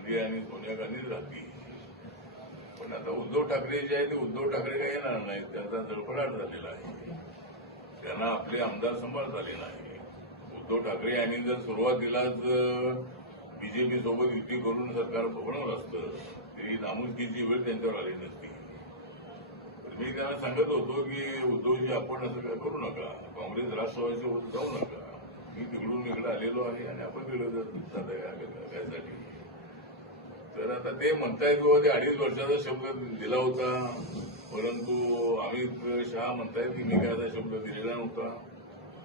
गांधी आणि सोनिया गांधीच राहतील. पण आता उद्धव ठाकरे जे आहे ते उद्धव ठाकरे काही येणार नाहीत. त्यांचा जळफळाट झालेला आहे. त्यांना आपले आमदार संभाळ झाले नाही. उद्धव ठाकरे यांनी जर सुरुवातीलाच बीजेपी सोबत युती करून सरकार बनवलं असतं तरी नामुष्कीची वेळ त्यांच्यावर आली नसती. मी त्यांना सांगत होतो की उद्धवजी आपण असं काय करू नका. काँग्रेस राष्ट्रवादीच्या होत जाऊ नका. मी तिकडून इकडे आलेलो आहे आणि आपण तिकडे जात यासाठी. आता ते म्हणतायत बाबा ते अडीच वर्षाचा शब्द दिला होता. परंतु अमित शहा म्हणतायत की मी काय असा शब्द दिलेला नव्हता.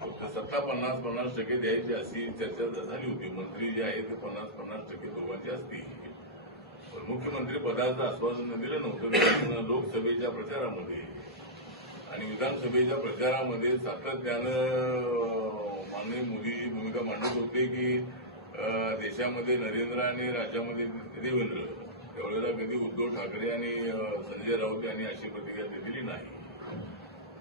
फक्त सत्ता पन्नास पन्नास टक्के द्यायची अशी चर्चा झाली होती. मंत्री जे आहे ते पन्नास पन्नास टक्के दोघांचे असतील पण मुख्यमंत्री पदाचं आश्वासन दिलं नव्हतं. लोकसभेच्या प्रचारामध्ये आणि विधानसभेच्या प्रचारामध्ये सातत्यानं माननीय मोदीजी भूमिका मांडत होते की देशामध्ये नरेंद्र आणि राज्यामध्ये देवेंद्र त्यावेळेला कधी उद्धव ठाकरे आणि संजय राऊत यांनी अशी प्रतिक्रिया दिली नाही.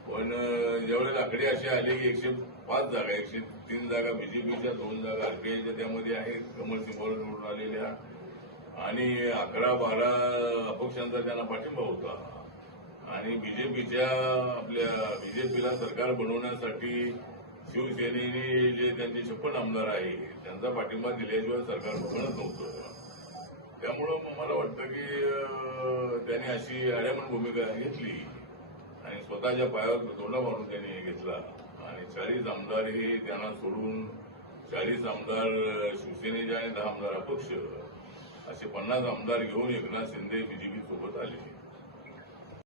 पण जेवढे ज्यावेळेला आकडे असे आले की एकशे पाच जागा एकशे तीन जागा बीजेपीच्या दोन जागा आरपीआयच्या त्यामध्ये आहेत. कमल सिंहवर निवडून आलेल्या. आणि अकरा बारा अपक्षांचा त्यांना पाठिंबा होता. आणि बीजेपीच्या आपल्या बीजेपीला सरकार बनवण्यासाठी शिवसेनेने जे त्यांचे छप्पन आमदार आहे त्यांचा पाठिंबा दिल्याशिवाय सरकार बनत नव्हतं. त्यामुळं मला वाटतं की त्याने अशी आड्यामन भूमिका घेतली आणि स्वतःच्या पायावर तोंडा मारून त्यांनी हे घेतला. आणि चाळीस आमदार हे त्यांना सोडून चाळीस आमदार शिवसेनेचे आणि दहा आमदार अपक्ष असे पन्नास आमदार घेऊन एकनाथ शिंदे बीजेपी सोबत आले.